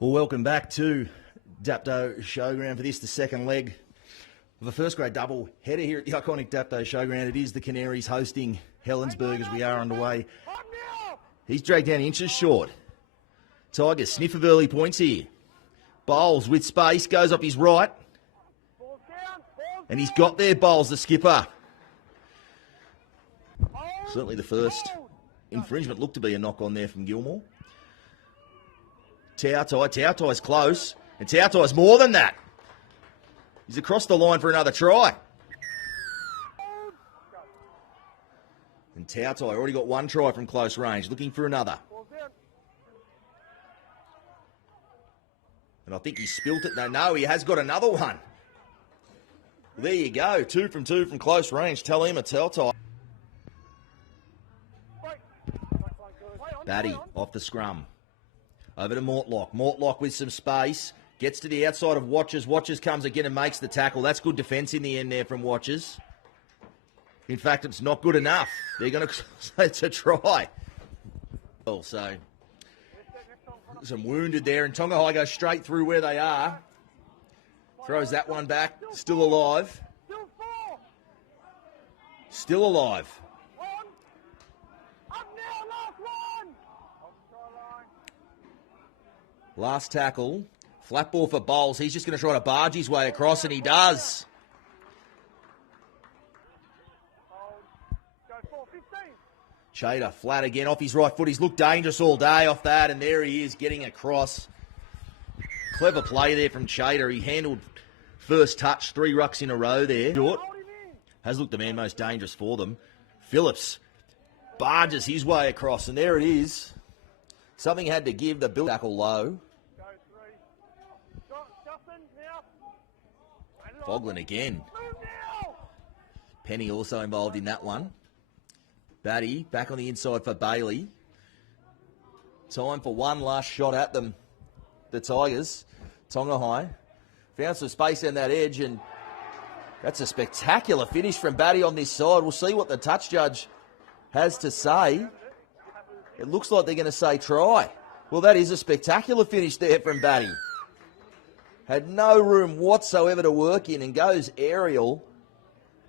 Well, welcome back to Dapto Showground for this, the second leg of a first grade double header here at the iconic Dapto Showground. It is the Canaries hosting Helensburgh as we are underway. He's dragged down inches short. Tigers sniff of early points here. Bowles with space, goes up his right. And he's got there, Bowles, the skipper. Certainly the first infringement looked to be a knock on there from Gilmore. Tautai's close, and Tautai's more than that. He's across the line for another try. And Tautai already got one try from close range, looking for another. And I think he spilt it. No, he has got another one. There you go, 2 from close range. Tell him a Tautai. Batty off the scrum. Over to Mortlock. Mortlock with some space. Gets to the outside of Watchers. Watchers comes again and makes the tackle. That's good defence in the end there from Watchers. In fact, it's not good enough. They're going to say it's a try. So, some wounded there. And Tonga High goes straight through where they are. Throws that one back. Still alive. Still alive. Last tackle, flat ball for Bowles. He's just going to try to barge his way across, and he does. Chater flat again off his right foot. He's looked dangerous all day off that, and there he is getting across. Clever play there from Chater. He handled first touch, 3 rucks in a row there. Short. Has looked the man most dangerous for them. Phillips barges his way across, and there it is. Something had to give. The bill tackle low. Boglin again. Penny also involved in that one. Batty back on the inside for Bailey. Time for one last shot at them. The Tigers. Tonga High found some space in that edge, and that's a spectacular finish from Batty on this side. We'll see what the touch judge has to say. It looks like they're going to say try. Well, that is a spectacular finish there from Batty. Had no room whatsoever to work in and goes aerial.